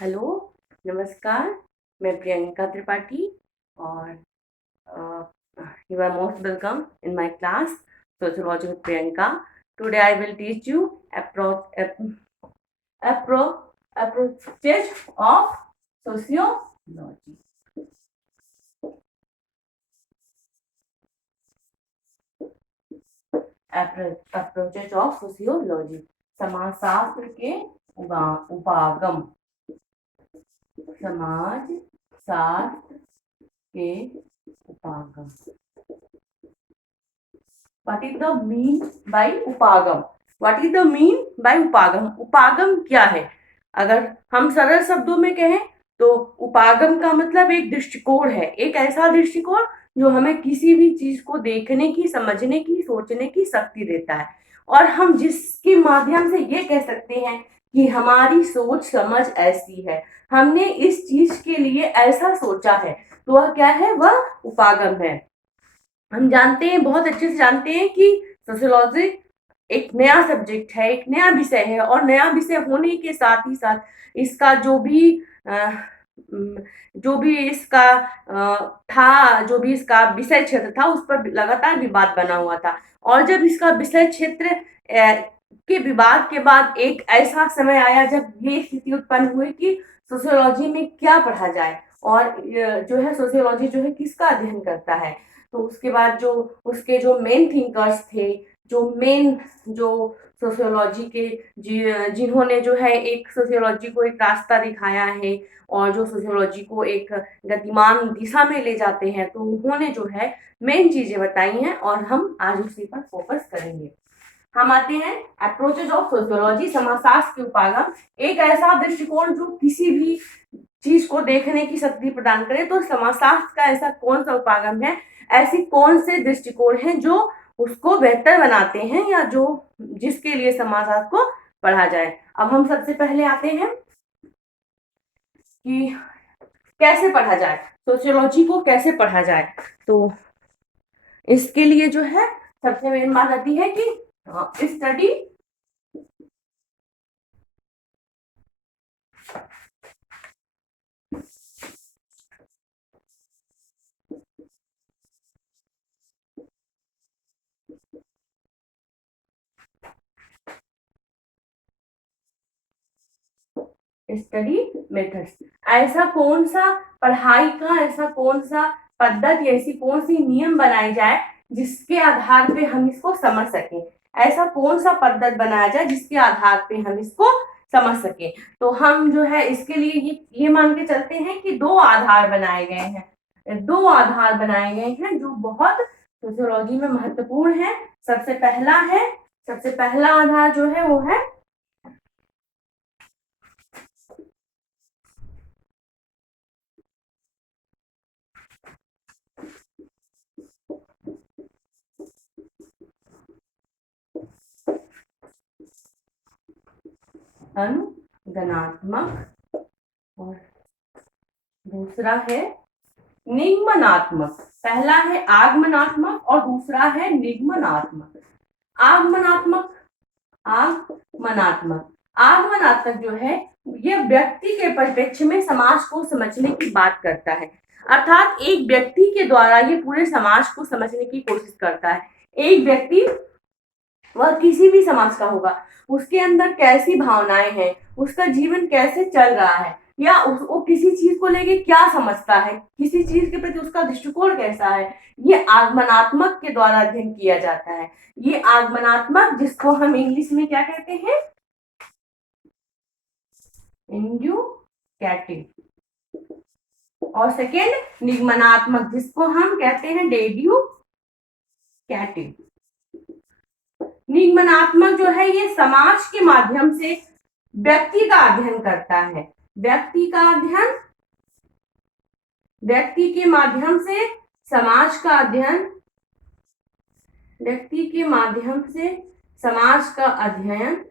Hello, नमस्कार। मैं प्रियंका त्रिपाठी और you are most welcome in my class, Sociology with Priyanka. Today I will teach you appro- approaches of sociology. Approaches of sociology. समाजशास्त्र के उपागम। समाज शास्त्र के उपागम। What is the mean by उपागम? What is the mean by उपागम? उपागम क्या है? अगर हम सरल शब्दों में कहें तो उपागम का मतलब एक दृष्टिकोण है, एक ऐसा दृष्टिकोण जो हमें किसी भी चीज को देखने की, समझने की, सोचने की शक्ति देता है और हम जिसके माध्यम से ये कह सकते हैं कि हमारी सोच समझ ऐसी है, हमने इस चीज के लिए ऐसा सोचा है, तो वह क्या है? वह उपागम है। हम जानते हैं, बहुत अच्छे से जानते हैं कि सोशियोलॉजी एक नया सब्जेक्ट है, एक नया विषय है और नया विषय होने के साथ ही साथ इसका अ, जो भी इसका था, जो भी इसका विषय क्षेत्र था, उस पर लगातार विवाद बना हुआ था और जब इसका विषय क्षेत्र के विवाद के बाद एक ऐसा समय आया जब ये स्थिति उत्पन्न हुई कि सोशियोलॉजी में क्या पढ़ा जाए और जो है सोशियोलॉजी जो है किसका अध्ययन करता है। तो उसके बाद जो उसके जो मेन थिंकर्स थे, जो सोशियोलॉजी के जिन्होंने जो है एक सोशियोलॉजी को एक रास्ता दिखाया है और जो सोशियोलॉजी को एक गतिमान दिशा में ले जाते हैं, तो उन्होंने जो है मेन चीजें बताई हैं और हम आज उसी पर फोकस करेंगे। हम आते हैं अप्रोचेज ऑफ सोशियोलॉजी, समाजशास्त्र के उपागम। एक ऐसा दृष्टिकोण जो किसी भी चीज को देखने की शक्ति प्रदान करे, तो समाजशास्त्र का ऐसा कौन सा उपागम है, ऐसी कौन से दृष्टिकोण हैं जो उसको बेहतर बनाते हैं या जो जिसके लिए समाजशास्त्र को पढ़ा जाए। अब हम सबसे पहले आते हैं कि कैसे पढ़ा जाए, सोशियोलॉजी को कैसे पढ़ा जाए। तो इसके लिए जो है सबसे मेन बात आती है कि स्टडी स्टडी मेथड्स। ऐसा कौन सा पढ़ाई का ऐसा कौन सा पद्धति, ऐसी कौन सी नियम बनाई जाए जिसके आधार पे हम इसको समझ सकें। ऐसा कौन सा पद्धति बनाया जाए जिसके आधार पे हम इसको समझ सके। तो हम जो है इसके लिए ये मान के चलते हैं कि दो आधार बनाए गए हैं, दो आधार बनाए गए हैं जो बहुत सोशियोलॉजी में महत्वपूर्ण है। सबसे पहला आधार जो है वो है अनुगणात्मक और दूसरा है निगमनात्मक। पहला है आगमनात्मक और दूसरा है निगमनात्मक। आगमनात्मक आगमनात्मक आगमनात्मक जो है यह व्यक्ति के परिप्रेक्ष्य में समाज को समझने की बात करता है, अर्थात एक व्यक्ति के द्वारा ये पूरे समाज को समझने की कोशिश करता है। एक व्यक्ति, वह किसी भी समाज का होगा, उसके अंदर कैसी भावनाएं हैं, उसका जीवन कैसे चल रहा है, या वो किसी चीज को लेके क्या समझता है, किसी चीज के प्रति उसका दृष्टिकोण कैसा है, ये आगमनात्मक के द्वारा अध्ययन किया जाता है। ये आगमनात्मक, जिसको हम इंग्लिश में क्या कहते हैं? इंड्यूकेटिव। और सेकेंड निगमनात्मक, जिसको हम कहते हैं डेड्यूकेटिव। निगमनात्मक जो है ये समाज के माध्यम से व्यक्ति का अध्ययन करता है। व्यक्ति का अध्ययन, व्यक्ति के माध्यम से समाज का अध्ययन, व्यक्ति के माध्यम से समाज का अध्ययन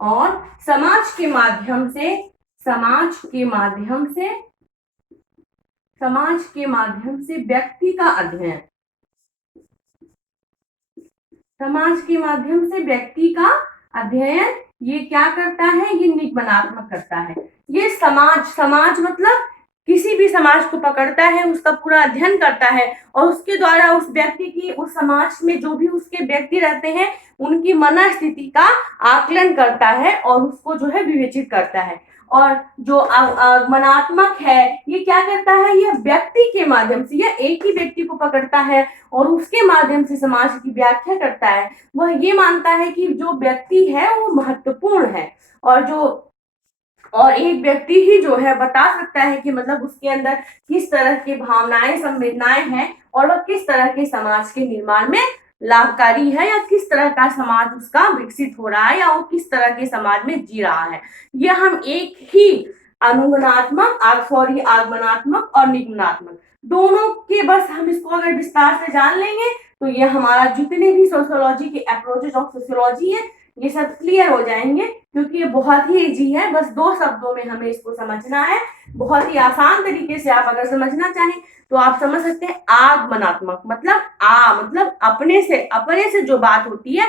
और समाज के माध्यम से व्यक्ति का अध्ययन, समाज के माध्यम से व्यक्ति का अध्ययन ये क्या करता है, ये निगमनात्मक करता है। ये समाज मतलब किसी भी समाज को पकड़ता है, उसका पूरा अध्ययन करता है और उसके द्वारा उस व्यक्ति की, उस समाज में जो भी उसके व्यक्ति रहते हैं उनकी मनस्थिति का आकलन करता है और उसको जो है विवेचित करता है। और जो आगमनात्मक है ये क्या करता है, ये व्यक्ति के माध्यम से, यह एक ही व्यक्ति को पकड़ता है और उसके माध्यम से समाज की व्याख्या करता है। वह ये मानता है कि जो व्यक्ति है वो महत्वपूर्ण है और एक व्यक्ति ही जो है बता सकता है कि मतलब उसके अंदर किस तरह की भावनाएं, संवेदनाएं हैं और वह किस तरह के समाज के निर्माण में लाभकारी है या किस तरह का समाज उसका विकसित हो रहा है या वो किस तरह के समाज में जी रहा है। यह हम एक ही आगमनात्मक और निगमनात्मक दोनों के, बस हम इसको अगर विस्तार से जान लेंगे तो ये हमारा जितने भी सोशियोलॉजी के अप्रोचेज ऑफ सोशियोलॉजी है ये सब क्लियर हो जाएंगे, क्योंकि ये बहुत ही इजी है। बस 2 शब्दों में हमें इसको समझना है। बहुत ही आसान तरीके से आप अगर समझना चाहें तो आप समझ सकते हैं आगमनात्मक मतलब अपने से जो बात होती है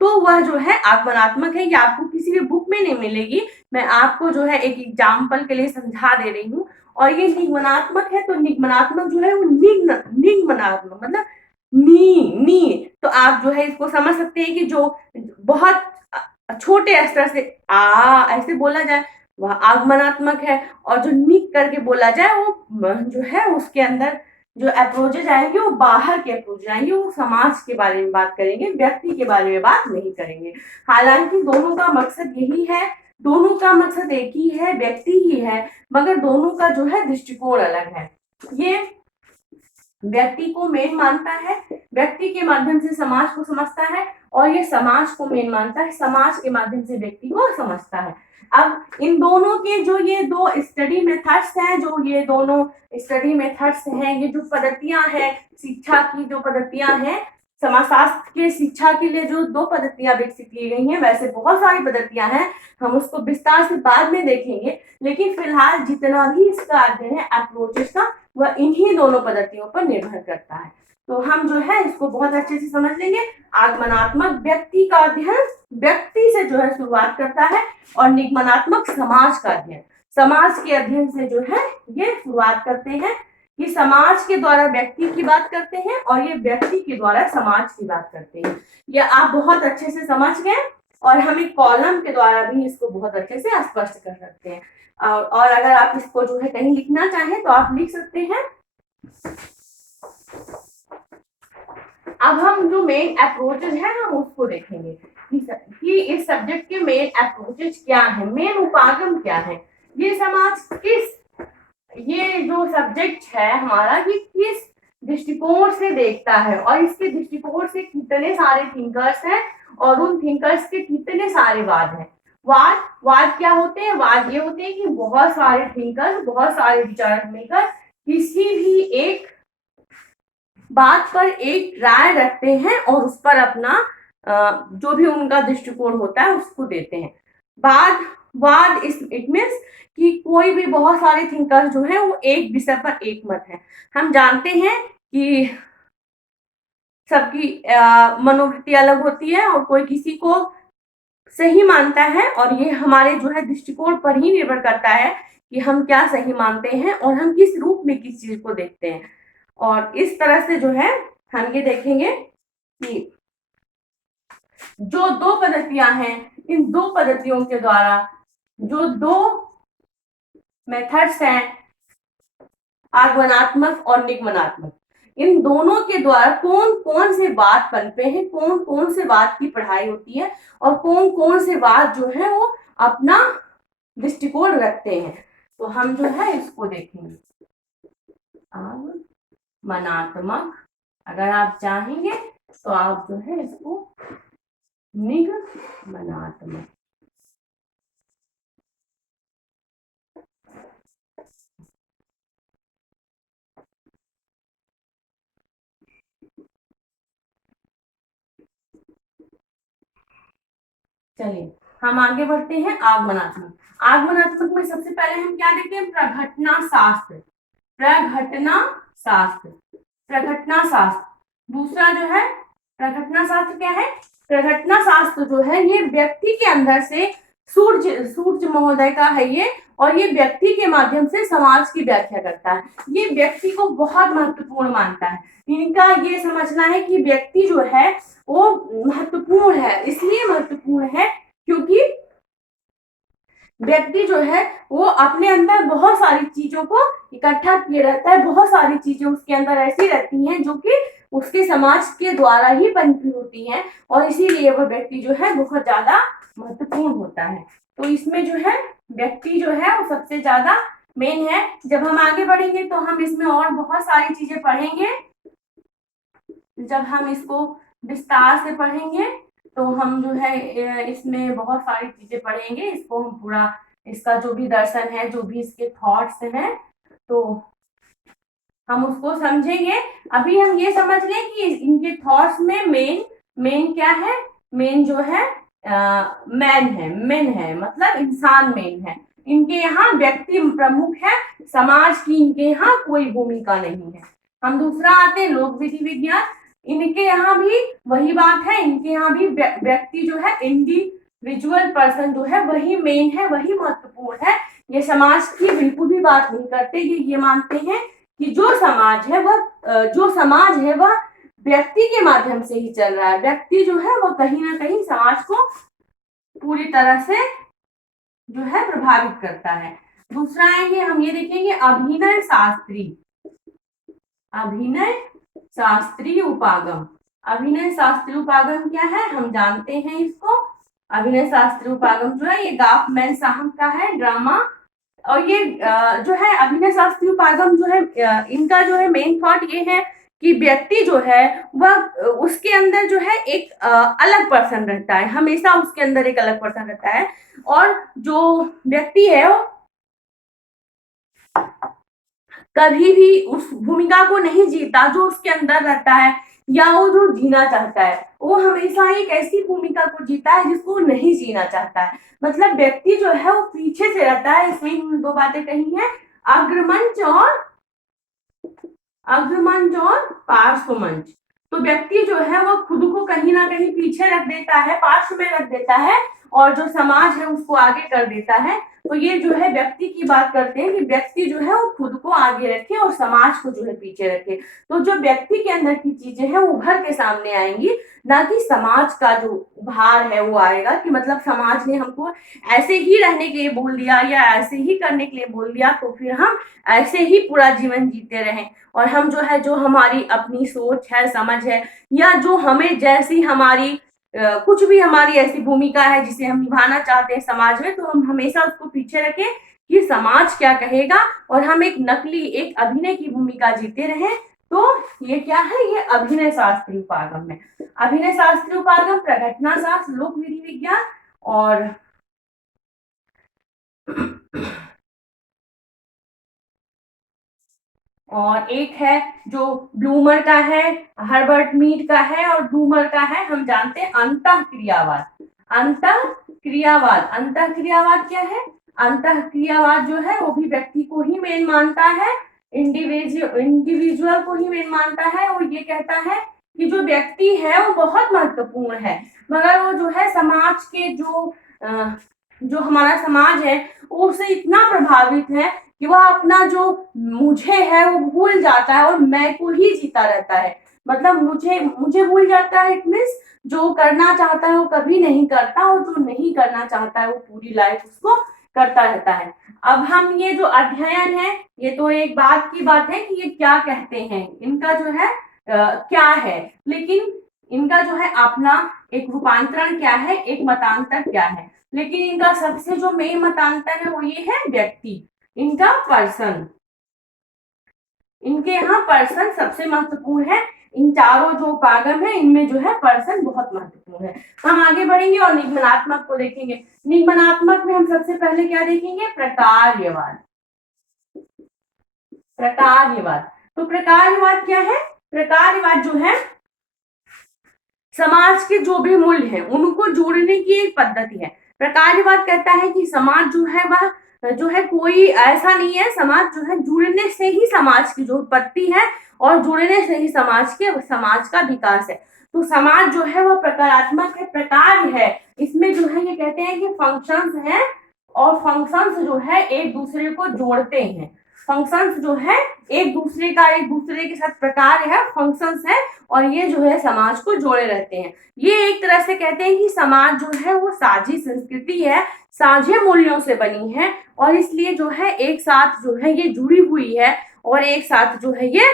तो वह जो है आगमनात्मक है। ये आपको किसी भी बुक में नहीं मिलेगी, मैं आपको जो है एक एग्जाम्पल के लिए समझा दे रही हूँ। और ये निगमनात्मक है, तो निगमनात्मक जो है वो निगमनात्मक मतलब नी तो आप जो है इसको समझ सकते हैं कि जो बहुत छोटे स्तर से ऐसे बोला जाए वह आगमनात्मक है और जो निक करके बोला जाए वो जो है उसके अंदर जो अप्रोचेज आएंगे वो बाहर के अप्रोच आएंगे, वो समाज के बारे में बात करेंगे, व्यक्ति के बारे में बात नहीं करेंगे। हालांकि दोनों का मकसद यही है, दोनों का मकसद एक ही है, व्यक्ति ही है, मगर दोनों का जो है दृष्टिकोण अलग है। ये व्यक्ति को मेन मानता है, व्यक्ति के माध्यम से समाज को समझता है और ये समाज को मेन मानता है, समाज के माध्यम से व्यक्ति को समझता है। अब इन दोनों के जो ये 2 स्टडी मेथड्स हैं, ये जो पद्धतियां हैं, शिक्षा की जो पद्धतियां हैं, समाजशास्त्र के शिक्षा के लिए जो 2 पद्धतियां विकसित की गई हैं, वैसे बहुत सारी पद्धतियां हैं, हम उसको विस्तार से बाद में देखेंगे। लेकिन फिलहाल जितना भी इसका अध्ययन है अप्रोचेस का, वह इन्हीं दोनों पद्धतियों पर निर्भर करता है। तो हम जो है इसको बहुत अच्छे से समझ लेंगे। आगमनात्मक व्यक्ति का अध्ययन, व्यक्ति से जो है शुरुआत करता है और निगमनात्मक समाज का अध्ययन, समाज के अध्ययन से जो है ये शुरुआत करते हैं कि समाज के द्वारा व्यक्ति की बात करते हैं और ये व्यक्ति के द्वारा समाज की बात करते हैं। ये आप बहुत अच्छे से समझ गए और हम एक कॉलम के द्वारा भी इसको बहुत अच्छे से स्पष्ट कर सकते हैं। और अगर आप इसको जो है कहीं लिखना चाहें तो आप लिख सकते हैं। अब हम जो मेन अप्रोचेज है हम उसको देखेंगे कि इस सब्जेक्ट के मेन अप्रोचेज क्या है, मेन उपागम क्या है, ये जो सब्जेक्ट है हमारा ये किस दृष्टिकोण से देखता है और इसके दृष्टिकोण से कितने सारे थिंकर्स हैं और उन थिंकर्स के कितने सारे वाद हैं। वाद क्या होते हैं? वाद ये होते हैं कि बहुत सारे थिंकर्स, बहुत सारे विचारक मिलकर किसी भी एक बात पर एक राय रखते हैं और उस पर अपना जो भी उनका दृष्टिकोण होता है उसको देते हैं। वाद इट मीन्स कि कोई भी बहुत सारे थिंकर्स जो है वो एक विषय पर एक मत है। हम जानते हैं कि सबकी मनोवृत्ति अलग होती है और कोई किसी को सही मानता है और ये हमारे जो है दृष्टिकोण पर ही निर्भर करता है कि हम क्या सही मानते हैं और हम किस रूप में किस चीज को देखते हैं। और इस तरह से जो है हम ये देखेंगे कि जो 2 पद्धतियां हैं, इन 2 पद्धतियों के द्वारा जो 2 मेथड्स हैं आगमनात्मक और निगमनात्मक, इन दोनों के द्वारा कौन कौन से वाद बनते हैं, कौन कौन से वाद की पढ़ाई होती है और कौन कौन से वाद जो है वो अपना दृष्टिकोण रखते हैं। तो हम जो है इसको देखेंगे। आगमनात्मक, अगर आप चाहेंगे तो आप जो है इसको निगमनात्मक, चलिए हम आगे बढ़ते हैं। आगमनात्मक में सबसे पहले हम क्या देखते हैं? प्रघटना शास्त्र। दूसरा जो है प्रघटना शास्त्र क्या है? प्रघटना शास्त्र जो है ये व्यक्ति के अंदर से सूर्य महोदय का है ये, और ये व्यक्ति के माध्यम से समाज की व्याख्या करता है। ये व्यक्ति को बहुत महत्वपूर्ण मानता है। इनका ये समझना है कि व्यक्ति जो है वो महत्वपूर्ण है, इसलिए महत्वपूर्ण है क्योंकि व्यक्ति जो है वो अपने अंदर बहुत सारी चीजों को इकट्ठा किए रहता है, बहुत सारी चीजें उसके अंदर ऐसी रहती हैं जो कि उसके समाज के द्वारा ही बनती होती हैं, और इसीलिए वह व्यक्ति जो है बहुत ज्यादा महत्वपूर्ण होता है। तो इसमें जो है व्यक्ति जो है वो सबसे ज्यादा मेन है। जब हम आगे बढ़ेंगे तो हम इसमें और बहुत सारी चीजें पढ़ेंगे। जब हम इसको विस्तार से पढ़ेंगे तो हम जो है इसमें बहुत सारी चीजें पढ़ेंगे। इसको हम पूरा, इसका जो भी दर्शन है, जो भी इसके थॉट्स हैं, तो हम उसको समझेंगे। अभी हम ये समझ लें कि इनके थॉट्स में मेन क्या है। मेन जो है मेन है मतलब इंसान मेन है। इनके यहाँ व्यक्ति प्रमुख है, समाज की इनके यहाँ कोई भूमिका नहीं है। हम दूसरा आते हैं लोक विधि विज्ञान। इनके यहाँ भी वही बात है, इनके यहाँ भी व्यक्ति जो है इंडिविजुअल पर्सन जो है वही मेन है, वही महत्वपूर्ण है। ये समाज की बिल्कुल भी बात नहीं करते। ये मानते हैं कि जो समाज है वह व्यक्ति के माध्यम से ही चल रहा है। व्यक्ति जो है वो कहीं ना कहीं समाज को पूरी तरह से जो है प्रभावित करता है। दूसरा आएंगे, हम ये देखेंगे अभिनय शास्त्रीय उपागम। अभिनय शास्त्रीय उपागम क्या है, हम जानते हैं इसको। अभिनय शास्त्रीय उपागम जो है ये गाफमैन साहब का है ड्रामा। और ये जो है अभिनय शास्त्रीय उपागम जो है, इनका जो है मेन थॉट ये है कि व्यक्ति जो है वह उसके अंदर जो है एक अलग पर्सन रहता है, हमेशा उसके अंदर एक अलग पर्सन रहता है, और जो व्यक्ति है वो कभी भी उस भूमिका को नहीं जीता जो उसके अंदर रहता है, या वो जो जीना चाहता है वो हमेशा एक ऐसी भूमिका को जीता है जिसको नहीं जीना चाहता है। मतलब व्यक्ति जो है वो पीछे से रहता है। इसमें दो बातें कही हैं, अग्रमंच और पार्श्व मंच। तो व्यक्ति जो है वो खुद को कहीं ना कहीं पीछे रख देता है, पार्श्व में रख देता है, और जो समाज है उसको आगे कर देता है। तो ये जो है व्यक्ति की बात करते हैं कि व्यक्ति जो है वो खुद को आगे रखे और समाज को जो है पीछे रखे। तो जो व्यक्ति के अंदर की चीजें हैं वो उभर के सामने आएंगी, ना कि समाज का जो भार है वो आएगा कि मतलब समाज ने हमको ऐसे ही रहने के लिए बोल दिया या ऐसे ही करने के लिए बोल दिया, तो फिर हम ऐसे ही पूरा जीवन जीते रहें। और हम जो है, जो हमारी अपनी सोच है, समझ है, या जो हमें जैसी हमारी कुछ भी हमारी ऐसी भूमिका है जिसे हम निभाना चाहते हैं समाज में, तो हम हमेशा उसको पीछे रखें कि समाज क्या कहेगा, और हम एक नकली, एक अभिनय की भूमिका जीते रहें। तो ये क्या है, ये अभिनय शास्त्रीय उपागम है। अभिनय शास्त्रीय उपागम, प्रघटना शास्त्र, लोक विधि विज्ञान, और एक है जो ब्लूमर का है, हर्बर्ट मीड का है, और ब्लूमर का है, हम जानते हैं अंतःक्रियावाद। अंतःक्रियावाद क्या है? अंतःक्रियावाद जो है वो भी व्यक्ति को ही मेन मानता है, इंडिविजुअल को ही मेन मानता है, और ये कहता है कि जो व्यक्ति है वो बहुत महत्वपूर्ण है, मगर वो जो है समाज के जो हमारा समाज है उससे इतना प्रभावित है कि वह अपना जो मुझे है वो भूल जाता है और मैं को ही जीता रहता है। मतलब मुझे भूल जाता है, इट मीन्स जो करना चाहता है वो कभी नहीं करता, और जो नहीं करना चाहता है वो पूरी लाइफ उसको करता रहता है। अब हम ये जो अध्ययन है, ये तो एक बात की बात है कि ये क्या कहते हैं, इनका जो है क्या है, लेकिन इनका जो है अपना एक रूपांतरण क्या है, एक मतांतर क्या है। लेकिन इनका सबसे जो मेन मतांतर है वो ये है व्यक्ति, इनका पर्सन, इनके यहाँ पर्सन सबसे महत्वपूर्ण है। इन चारों जो उपागम है इनमें जो है पर्सन बहुत महत्वपूर्ण है। हम आगे बढ़ेंगे और निगमनात्मक को देखेंगे। निगमनात्मक में हम सबसे पहले क्या देखेंगे, प्रकार्यवाद। तो प्रकार्यवाद क्या है? प्रकार्यवाद जो है समाज के जो भी मूल्य हैं उनको जोड़ने की एक पद्धति है। प्रकार्यवाद कहता है कि समाज जो है वह जो है कोई ऐसा नहीं है, समाज जो है जुड़ने से ही समाज की जो उत्पत्ति है और जुड़ने से ही समाज का विकास है। तो समाज जो है वो प्रकारात्मक है, प्रकार है। इसमें जो है ये कहते हैं कि फंक्शंस हैं और फंक्शंस जो है एक दूसरे को जोड़ते हैं। फंक्शंस जो है एक दूसरे के साथ प्रकार है, फंक्शंस है, और ये जो है समाज को जोड़े रहते हैं। ये एक तरह से कहते हैं कि समाज जो है वो साझी संस्कृति है, साझे मूल्यों से बनी है, और इसलिए जो है एक साथ जो है ये जुड़ी हुई है, और एक साथ जो है ये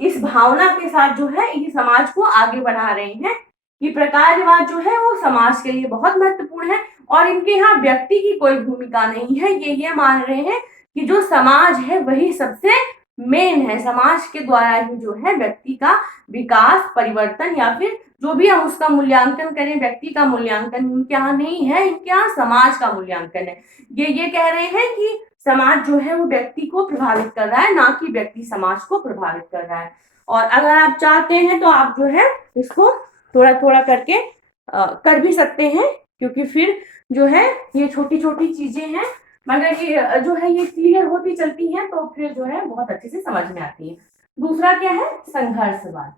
इस भावना के साथ जो है ये समाज को आगे बढ़ा रहे हैं कि प्रकारवाद जो है वो समाज के लिए बहुत महत्वपूर्ण है, और इनके यहाँ व्यक्ति की कोई भूमिका नहीं है। ये मान रहे हैं कि जो समाज है वही सबसे मेन है, समाज के द्वारा ही जो है व्यक्ति का विकास, परिवर्तन, या फिर जो भी हम उसका मूल्यांकन करें, व्यक्ति का मूल्यांकन इनके यहाँ नहीं है, इनके यहाँ समाज का मूल्यांकन है। ये कह रहे हैं कि समाज जो है वो व्यक्ति को प्रभावित कर रहा है, ना कि व्यक्ति समाज को प्रभावित कर रहा है। और अगर आप चाहते हैं तो आप जो है इसको थोड़ा थोड़ा करके कर भी सकते हैं, क्योंकि फिर जो है ये छोटी छोटी चीजें हैं, मगर ये जो है ये क्लियर होती चलती हैं तो फिर जो है बहुत अच्छे से समझ में आती है। दूसरा क्या है? संघर्षवाद।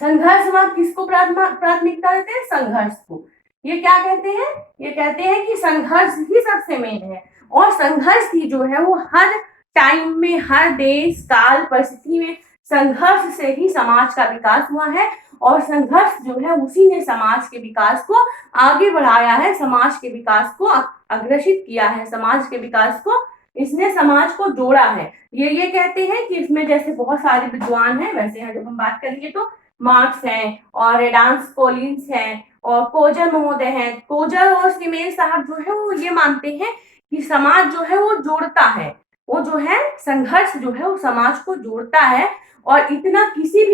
संघर्षवाद किसको प्राथमिकता देते हैं? संघर्ष को। ये क्या कहते हैं? ये कहते हैं कि संघर्ष ही सबसे मेन है, और संघर्ष ही जो है वो हर टाइम में, हर देश काल परिस्थिति में संघर्ष से ही समाज का विकास हुआ है, और संघर्ष जो है उसी ने समाज के विकास को आगे बढ़ाया है, समाज के विकास को अग्रसित किया है, समाज के विकास को इसने समाज को जोड़ा है। ये कहते हैं कि इसमें जैसे बहुत सारे विद्वान हैं, वैसे जब हम बात करेंगे तो मार्क्स हैं और एडाम्स कोलिंस हैं और कोजर महोदय हैं। कोजर और सीमेन साहब जो है वो ये मानते हैं कि समाज जो है वो जोड़ता है, वो जो है संघर्ष जो है वो समाज को जोड़ता है, और इतना किसी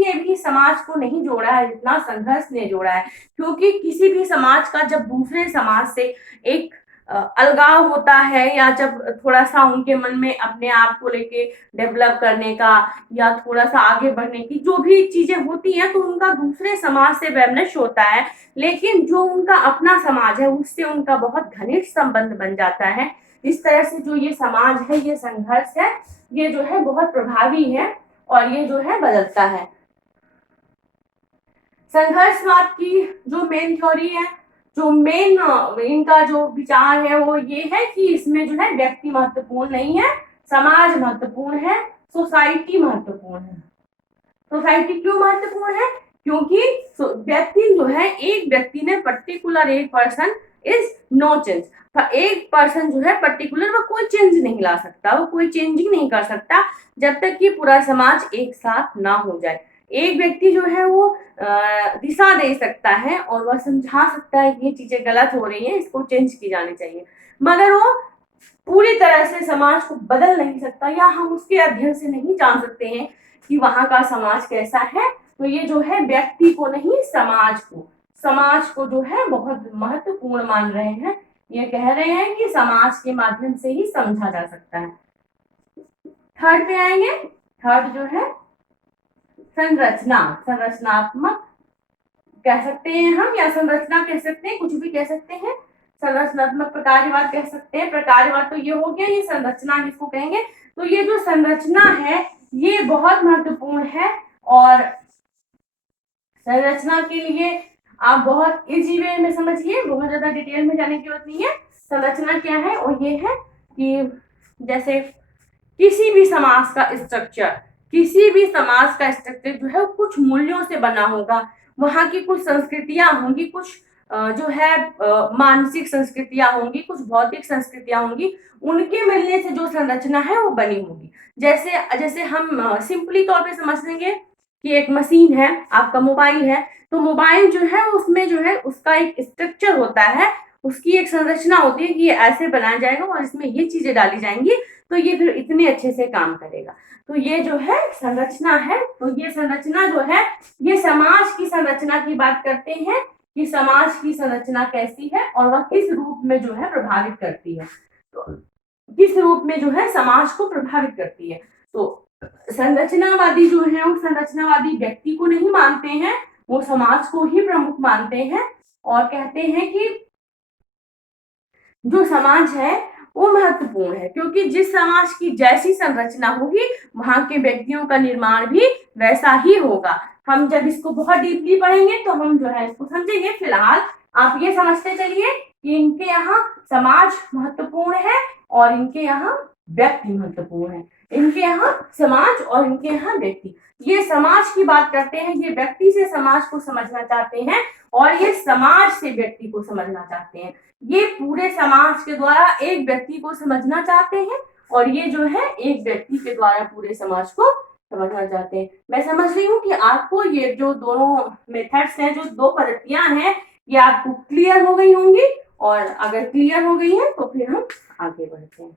ने भी समाज को नहीं जोड़ा है जितना संघर्ष ने जोड़ा है। क्योंकि किसी भी समाज का जब दूसरे समाज से एक अलगाव होता है, या जब थोड़ा सा उनके मन में अपने आप को लेके डेवलप करने का या थोड़ा सा आगे बढ़ने की जो भी चीजें होती हैं, तो उनका दूसरे समाज से वैमनस्य होता है। लेकिन जो उनका अपना समाज है उससे उनका बहुत घनिष्ठ संबंध बन जाता है। इस तरह से जो ये समाज है, ये संघर्ष है, ये जो है बहुत प्रभावी है, और ये जो है बदलता है। संघर्षवाद की जो मेन थ्योरी है, जो मेन इनका जो विचार है वो ये है कि इसमें जो है व्यक्ति महत्वपूर्ण नहीं है, समाज महत्वपूर्ण है, सोसाइटी महत्वपूर्ण है। सोसाइटी क्यों महत्वपूर्ण है? क्योंकि व्यक्ति जो है, एक व्यक्ति में पर्टिकुलर एक पर्सन इज नो चेंज। एक पर्सन जो है पर्टिकुलर वो कोई चेंज नहीं ला सकता, वो कोई चेंजिंग नहीं कर सकता जब तक कि पूरा समाज एक साथ ना हो जाए। एक व्यक्ति जो है वो दिशा दे सकता है और वह समझा सकता है कि ये चीजें गलत हो रही हैं, इसको चेंज की जानी चाहिए, मगर वो पूरी तरह से समाज को बदल नहीं सकता, या हम उसके अध्ययन से नहीं जान सकते हैं कि वहां का समाज कैसा है। तो ये जो है व्यक्ति को नहीं, समाज को जो है बहुत महत्वपूर्ण मान रहे हैं। ये कह रहे हैं कि समाज के माध्यम से ही समझा जा सकता है। थर्ड पे आएंगे। थर्ड जो है संरचनात्मक कह सकते हैं हम, या संरचना कह सकते हैं, कुछ भी कह सकते हैं। संरचनात्मक प्रकारवाद कह सकते हैं। प्रकारवाद तो ये हो गया, ये संरचना जिसको कहेंगे। तो ये जो संरचना है ये बहुत महत्वपूर्ण है, और संरचना के लिए आप बहुत इजी वे में समझिए, बहुत ज्यादा डिटेल में जाने की जरूरत नहीं है। संरचना क्या है? और ये है कि जैसे किसी भी समाज का स्ट्रक्चर जो है कुछ मूल्यों से बना होगा। वहां की कुछ संस्कृतियां होंगी, कुछ जो है मानसिक संस्कृतियां होंगी, कुछ भौतिक संस्कृतियां होंगी, उनके मिलने से जो संरचना है वो बनी होगी। जैसे हम सिंपली तौर पे समझ लेंगे कि एक मशीन है, आपका मोबाइल है, तो मोबाइल जो है उसमें जो है उसका एक स्ट्रक्चर होता है, उसकी एक संरचना होती है कि ये ऐसे बनाया जाएगा और इसमें ये चीजें डाली जाएंगी तो ये फिर इतने अच्छे से काम करेगा। तो ये जो है संरचना है। तो ये संरचना जो है, ये समाज की संरचना की बात करते हैं कि समाज की संरचना कैसी है और वह किस रूप में जो है प्रभावित करती है, तो किस रूप में जो है समाज को प्रभावित करती है। तो संरचनावादी जो है वो संरचनावादी व्यक्ति को नहीं मानते हैं, वो समाज को ही प्रमुख मानते हैं, और कहते हैं कि जो समाज है वो महत्वपूर्ण है, क्योंकि जिस समाज की जैसी संरचना होगी वहां के व्यक्तियों का निर्माण भी वैसा ही होगा। हम जब इसको बहुत डीपली पढ़ेंगे तो हम जो है इसको समझेंगे। फिलहाल आप ये समझते चलिए कि इनके यहाँ समाज महत्वपूर्ण है और इनके यहाँ व्यक्ति महत्वपूर्ण है। इनके यहाँ समाज और इनके यहाँ व्यक्ति। ये समाज की बात करते हैं, ये व्यक्ति से समाज को समझना चाहते हैं और ये समाज से व्यक्ति को समझना चाहते हैं। ये पूरे समाज के द्वारा एक व्यक्ति को समझना चाहते हैं और ये जो है एक व्यक्ति के द्वारा पूरे समाज को समझना चाहते हैं। मैं समझ रही हूँ कि आपको ये जो दोनों मेथड्स हैं, जो दो पद्धतियां हैं, ये आपको क्लियर हो गई होंगी। और अगर क्लियर हो गई है तो फिर हम आगे बढ़ते हैं।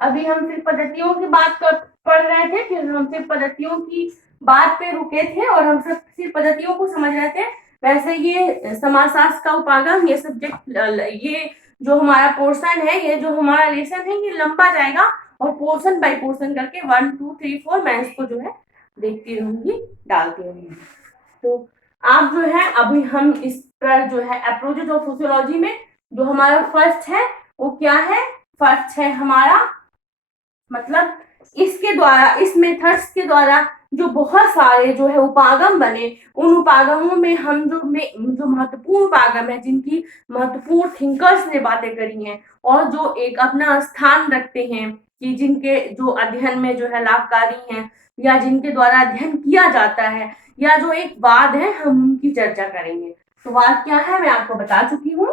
अभी हम सिर्फ पद्धतियों की बात पढ़ रहे थे, फिर हम सिर्फ पद्धतियों की बात पे रुके थे और हम सब सिर्फ पद्धतियों को समझ रहे थे। वैसे ये समाजशास्त्र का उपागम, ये सब्जेक्ट, ये जो हमारा पोर्शन है, ये जो हमारा लेसन है, ये लंबा जाएगा और पोर्शन बाय पोर्शन करके 1 2 3 4 मैं इसको जो है देखती रहूंगी, डालती रहूंगी। तो आप जो है अभी हम इस पर जो है अप्रोचेज ऑफ सोशियोलॉजी में जो हमारा फर्स्ट है वो क्या है? फर्स्ट है हमारा, मतलब इसके द्वारा, इस मेथड्स के द्वारा जो बहुत सारे जो है उपागम बने, उन उपागमों में हम जो महत्वपूर्ण उपागम है, जिनकी महत्वपूर्ण थिंकर्स ने बातें करी हैं और जो एक अपना स्थान रखते हैं, कि जिनके जो अध्ययन में जो है लाभकारी हैं या जिनके द्वारा अध्ययन किया जाता है, या जो एक वाद है, हम उनकी चर्चा करेंगे। तो वाद क्या है मैं आपको बता चुकी हूँ।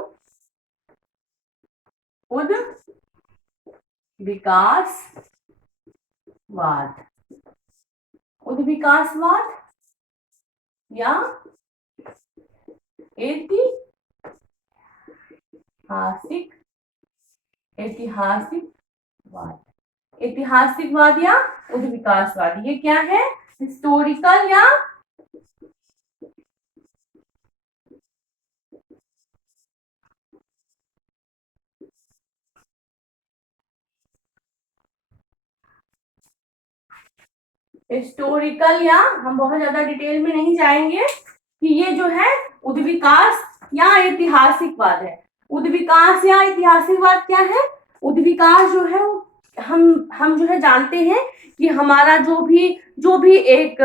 उद्विकासवाद, उद्विकासवाद या ऐतिहासिकवाद, ऐतिहासिकवाद या उद्विकासवाद, ये क्या है? हिस्टोरिकल या हिस्टोरिकल, या हम बहुत ज्यादा डिटेल में नहीं जाएंगे कि ये जो है उद्विकास या ऐतिहासिकवाद है। उद्विकास या ऐतिहासिकवाद क्या है? उद्विकास जो है हम जो है जानते हैं कि हमारा जो भी एक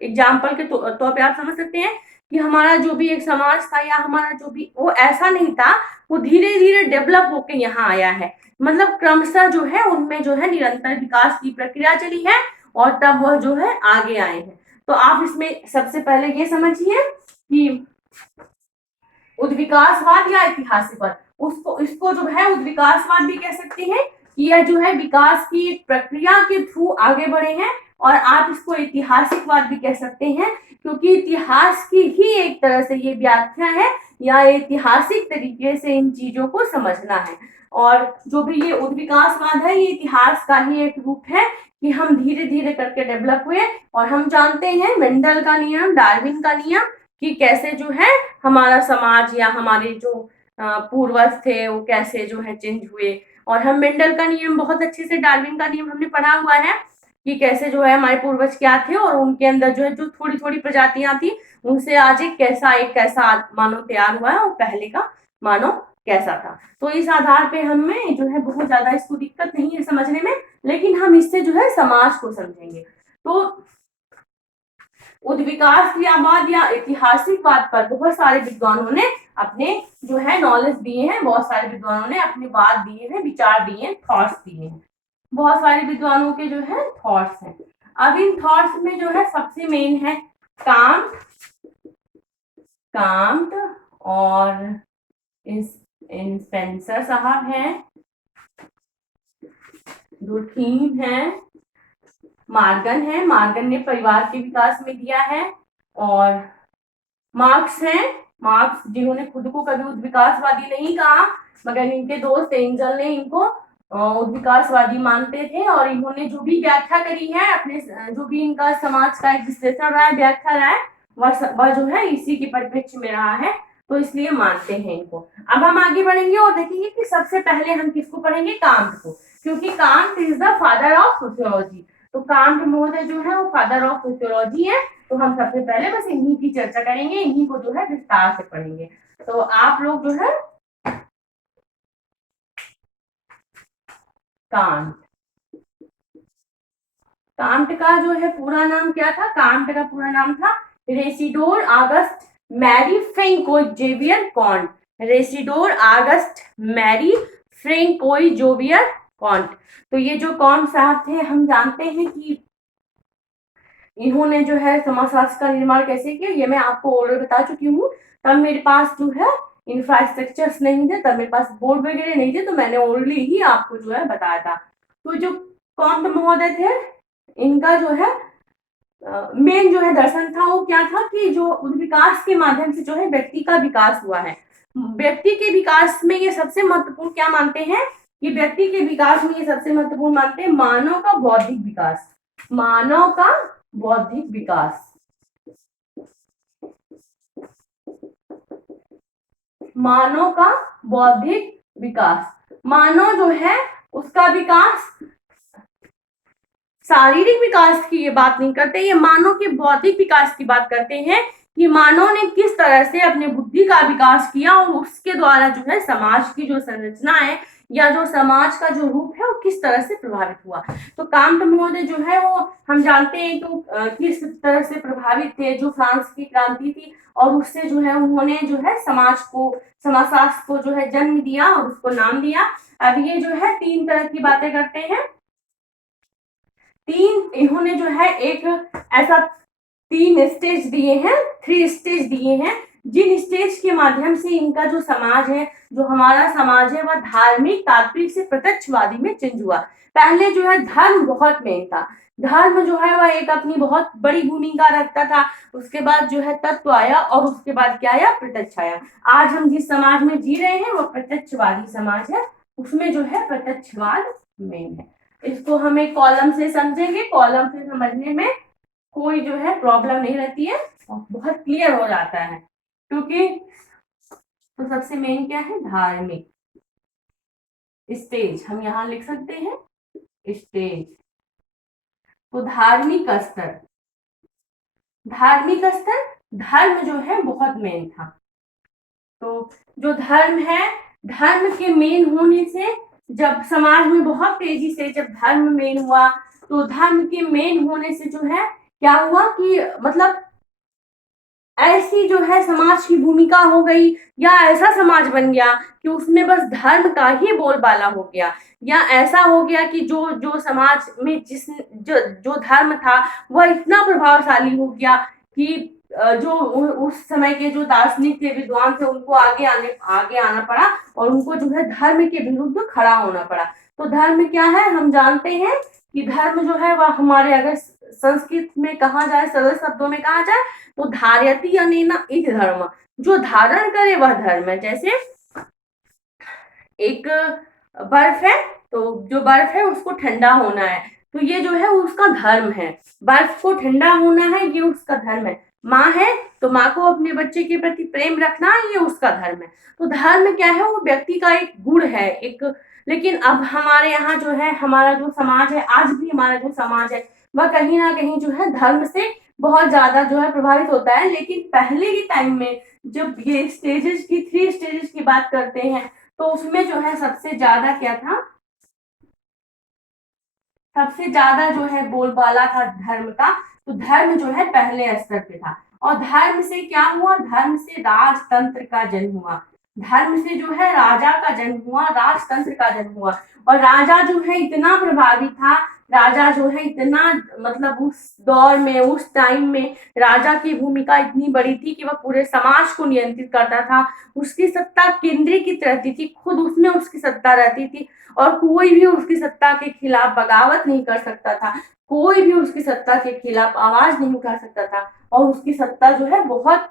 एग्जाम्पल के तौर पे आप समझ सकते हैं कि हमारा जो भी एक समाज था या हमारा जो भी, वो ऐसा नहीं था, वो धीरे धीरे डेवलप होके यहाँ आया है। मतलब क्रमशः जो है उनमें जो है निरंतर विकास की प्रक्रिया चली है और तब वह जो है आगे आए हैं। तो आप इसमें सबसे पहले ये समझिए कि उद्विकासवाद या ऐतिहासिकवाद, इसको जो है उद्विकासवाद भी कह सकते हैं कि यह जो है विकास की प्रक्रिया के थ्रू आगे बढ़े हैं, और आप इसको ऐतिहासिकवाद भी कह सकते हैं क्योंकि इतिहास की ही एक तरह से ये व्याख्या है या ऐतिहासिक तरीके से इन चीजों को समझना है। और जो भी ये उद्विकासवाद है, ये इतिहास का ही एक रूप है कि हम धीरे धीरे करके डेवलप हुए। और हम जानते हैं मेंडल का नियम, डार्विन का नियम, कि कैसे जो है हमारा समाज या हमारे जो पूर्वज थे वो कैसे जो है चेंज हुए। और हम मेंडल का नियम बहुत अच्छे से, डार्विन का नियम हमने पढ़ा हुआ है कि कैसे जो है हमारे पूर्वज क्या थे और उनके अंदर जो है जो थोड़ी थोड़ी प्रजातियां थी, उनसे आज एक कैसा मानव तैयार हुआ है और पहले का मानव कैसा था। तो इस आधार पे हमें जो है बहुत ज्यादा इसको दिक्कत नहीं है समझने में, लेकिन हम इससे जो है समाज को समझेंगे। तो उद्विकासवाद या ऐतिहासिकवाद पर बहुत सारे विद्वानों ने अपने जो है नॉलेज दिए हैं, बहुत सारे विद्वानों ने अपने बात दिए हैं, विचार दिए हैं, थॉट्स दिए हैं। बहुत सारे विद्वानों के जो है थॉट्स हैं। अब इन थॉट्स में जो है सबसे मेन है कांट और स्पेंसर साहब हैं, दुर्खीम है, मार्गन है, मार्गन ने परिवार के विकास में दिया है, और मार्क्स हैं, मार्क्स जिन्होंने खुद को कभी उद्विकासवादी नहीं कहा, मगर इनके दोस्त एंजल ने इनको उद्विकासवादी मानते थे, और इन्होंने जो भी व्याख्या करी है अपने, जो भी इनका समाज का एक विश्लेषण रहा है, व्याख्या रहा है, वह जो है इसी के परिप्रेक्ष्य में रहा है, तो इसलिए मानते हैं इनको। अब हम आगे बढ़ेंगे और देखेंगे कि सबसे पहले हम किसको पढ़ेंगे, कांट को, क्योंकि can't is the father of sociology. तो कांट महोदय जो है वो फादर ऑफ सोशियोलॉजी है। तो हम सबसे पहले बस इन्हीं की चर्चा करेंगे, इन्हीं को जो है विस्तार से पढ़ेंगे। तो आप लोग जो है कांट, कांट का जो है पूरा नाम क्या था, कांट का पूरा नाम था Isidore Auguste Marie Francois Xavier Comte. Isidore Auguste Marie Francois Xavier Comte. तो ये जो कांट साहब थे, हम जानते हैं कि इन्होंने जो है समाजशास्त्र का निर्माण कैसे किया, ये मैं आपको ऑलरेडी बता चुकी हूँ। तब मेरे पास जो है इंफ्रास्ट्रक्चर्स नहीं थे, तब मेरे पास बोर्ड वगैरह नहीं थे, तो मैंने ऑलरेडी ही आपको जो है बताया था। तो जो कांट महोदय थे, इनका जो है मेन जो है दर्शन था वो क्या था कि जो विकास के माध्यम से जो है व्यक्ति का विकास हुआ है। व्यक्ति के विकास में ये सबसे महत्वपूर्ण क्या मानते हैं, कि व्यक्ति के विकास में ये सबसे महत्वपूर्ण मानते हैं मानव का बौद्धिक विकास। मानव का बौद्धिक विकास, मानव का बौद्धिक विकास। मानव जो है उसका विकास, शारीरिक विकास की ये बात नहीं करते, ये मानव के बौद्धिक विकास की बात करते हैं कि मानव ने किस तरह से अपने बुद्धि का विकास किया और उसके द्वारा जो है समाज की जो संरचना है या जो समाज का जो रूप है वो किस तरह से प्रभावित हुआ। तो कांट महोदय जो है वो हम जानते हैं तो किस तरह से प्रभावित थे, जो फ्रांस की क्रांति थी और उससे जो है उन्होंने जो है समाज को, समाजशास्त्र को जो है जन्म दिया और उसको नाम दिया। अब ये जो है तीन तरह की बातें करते हैं, तीन इन्होंने जो है एक ऐसा तीन स्टेज दिए हैं, 3 स्टेज दिए हैं, जिन स्टेज के माध्यम से इनका जो समाज है, जो हमारा समाज है, वह धार्मिक तात्विक से प्रत्यक्षवादी में चेंज हुआ। पहले जो है धर्म बहुत मेन था, धर्म जो है वह एक अपनी बहुत बड़ी भूमिका रखता था। उसके बाद जो है तत्व आया और उसके बाद क्या आया, प्रत्यक्ष आया। आज हम जिस समाज में जी रहे हैं वो प्रत्यक्षवादी समाज है, उसमें जो है प्रत्यक्षवाद मेन है। इसको हमें कॉलम से समझेंगे, कॉलम से समझने में कोई जो है प्रॉब्लम नहीं रहती है और बहुत क्लियर हो जाता है, क्योंकि तो सबसे मेन क्या है, धार्मिक स्टेज, हम यहाँ लिख सकते हैं स्टेज। तो धार्मिक स्तर, धार्मिक स्तर, धर्म जो है बहुत मेन था। तो जो धर्म है, धर्म के मेन होने से जब समाज में बहुत तेजी से जब धर्म मेन हुआ, तो धर्म के मेन होने से जो है क्या हुआ कि मतलब ऐसी जो है समाज की भूमिका हो गई, या ऐसा समाज बन गया कि उसमें बस धर्म का ही बोलबाला हो गया, या ऐसा हो गया कि जो जो समाज में जो धर्म था वह इतना प्रभावशाली हो गया कि जो उस समय के जो दार्शनिक थे, विद्वान थे, उनको आगे आना पड़ा और उनको जो है धर्म के विरुद्ध खड़ा होना पड़ा। तो धर्म क्या है, हम जानते हैं कि धर्म जो है वह हमारे, अगर संस्कृत में कहा जाए, सरल शब्दों में कहा जाए तो धार्यति अनेन इति धर्म, जो धारण करे वह धर्म है। जैसे एक बर्फ है, तो जो बर्फ है उसको ठंडा होना है, तो ये जो है उसका धर्म है, बर्फ को ठंडा होना है, ये उसका धर्म है। माँ है तो माँ को अपने बच्चे के प्रति प्रेम रखना, ये उसका धर्म है। तो धर्म क्या है, वो व्यक्ति का एक गुण है, एक। लेकिन अब हमारे यहाँ जो है, हमारा जो समाज है, आज भी हमारा जो समाज है वह कहीं ना कहीं जो है धर्म से बहुत ज्यादा जो है प्रभावित होता है। लेकिन पहले के टाइम में जब ये स्टेजेस की, 3 स्टेजेस की बात करते हैं, तो उसमें जो है सबसे ज्यादा क्या था, सबसे ज्यादा जो है बोलबाला था धर्म का। तो धर्म जो है पहले स्तर पे था, और धर्म से क्या हुआ, धर्म से राजतंत्र का जन्म हुआ, धर्म से जो है राजा का जन्म हुआ, राजतंत्र का जन्म हुआ। और राजा जो है इतना प्रभावी था, राजा जो है इतना, मतलब उस दौर में, उस टाइम में राजा की भूमिका इतनी बड़ी थी कि वह पूरे समाज को नियंत्रित करता था। उसकी सत्ता केंद्रीकृत रहती थी, खुद उसमें उसकी सत्ता रहती थी, और कोई भी उसकी सत्ता के खिलाफ बगावत नहीं कर सकता था, कोई भी उसकी सत्ता के खिलाफ आवाज नहीं उठा सकता था। और उसकी सत्ता जो है बहुत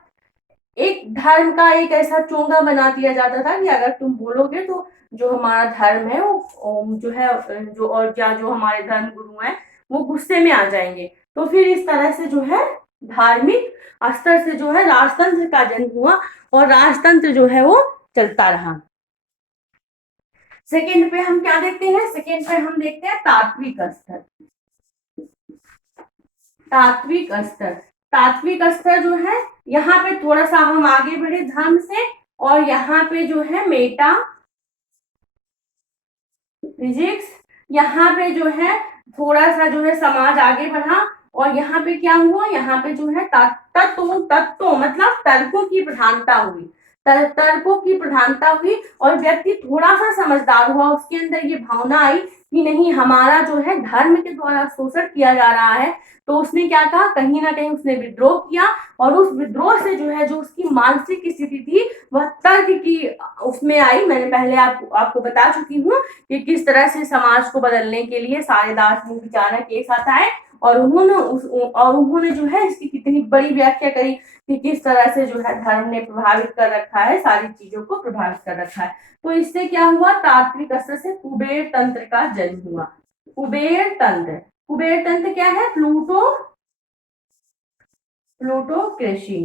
एक धर्म का एक ऐसा चोंगा बना दिया जाता था कि अगर तुम बोलोगे तो जो हमारा धर्म है वो जो है जो और क्या जो हमारे धर्म गुरु हैं वो गुस्से में आ जाएंगे। तो फिर इस तरह से जो है धार्मिक स्तर से जो है राजतंत्र का जन्म हुआ और राजतंत्र जो है वो चलता रहा। सेकंड पे हम क्या देखते हैं? सेकंड पे हम देखते हैं तात्विक स्तर। तात्विक स्तर, तात्विक स्तर जो है यहाँ पे थोड़ा सा हम आगे बढ़े धर्म से और यहाँ पे जो है मेटा फिजिक्स, यहाँ पे जो है थोड़ा सा जो है समाज आगे बढ़ा और यहाँ पे क्या हुआ? यहाँ पे जो है तत्व मतलब तर्कों की प्रधानता हुई, तर्कों की प्रधानता हुई और व्यक्ति थोड़ा सा समझदार हुआ, उसके अंदर ये भावना आई कि नहीं हमारा जो है धर्म के द्वारा शोषण किया जा रहा है। तो उसने क्या कहा? कहीं ना कहीं उसने विद्रोह किया और उस विद्रोह से जो है जो उसकी मानसिक स्थिति थी वह तर्क की उसमें आई। मैंने पहले आपको बता चुकी हूँ कि किस तरह से समाज को बदलने के लिए सारे दार्शनिक विचारक एक साथ आए और उन्होंने जो है इसकी कितनी बड़ी व्याख्या करी कि किस तरह से जो है धर्म ने प्रभावित कर रखा है, सारी चीजों को प्रभावित कर रखा है। तो इससे क्या हुआ? तात्विक स्तर से कुबेर तंत्र का जन्म हुआ। कुबेर तंत्र, कुबेर तंत्र क्या है? प्लूटोक्रेसी,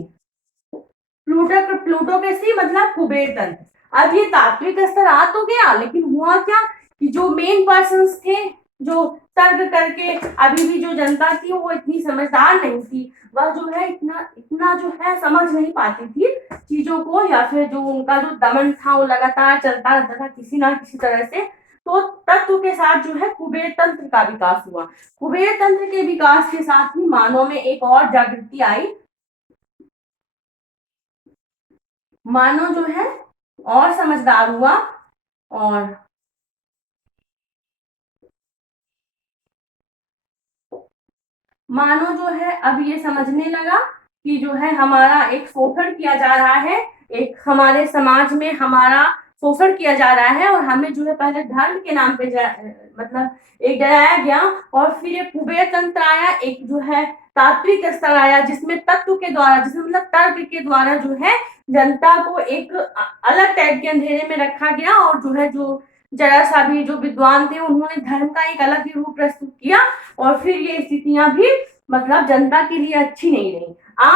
प्लूटोक्रेसी मतलब कुबेर तंत्र। अब ये तात्विक स्तर आ तो गया, लेकिन हुआ क्या कि जो मेन पर्सन्स थे जो तर्क करके, अभी भी जो जनता थी वो इतनी समझदार नहीं थी, वह जो है इतना इतना जो है समझ नहीं पाती थी चीजों को, या फिर जो उनका जो दमन था वो लगातार चलता रहता था किसी ना किसी तरह से। तो तत्व के साथ जो है कुबेर तंत्र का विकास हुआ। कुबेर तंत्र के विकास के साथ ही मानव में एक और जागृति आई, मानव जो है और समझदार हुआ और मानो जो है अब ये समझने लगा कि जो है हमारा एक शोषण किया जा रहा है, एक हमारे समाज में हमारा शोषण किया जा रहा है और हमें जो है पहले धर्म के नाम पे मतलब एक डराया गया और फिर एक कुबेर तंत्र आया, एक जो है तात्विक स्तर आया जिसमें तत्व के द्वारा, जिसमें मतलब तर्क के द्वारा जो है जनता को एक अलग टाइप के अंधेरे में रखा गया और जो है जो जरा सा भी जो विद्वान थे उन्होंने धर्म का एक अलग ही रूप प्रस्तुत किया और फिर ये स्थितियां भी मतलब जनता के लिए अच्छी नहीं रही।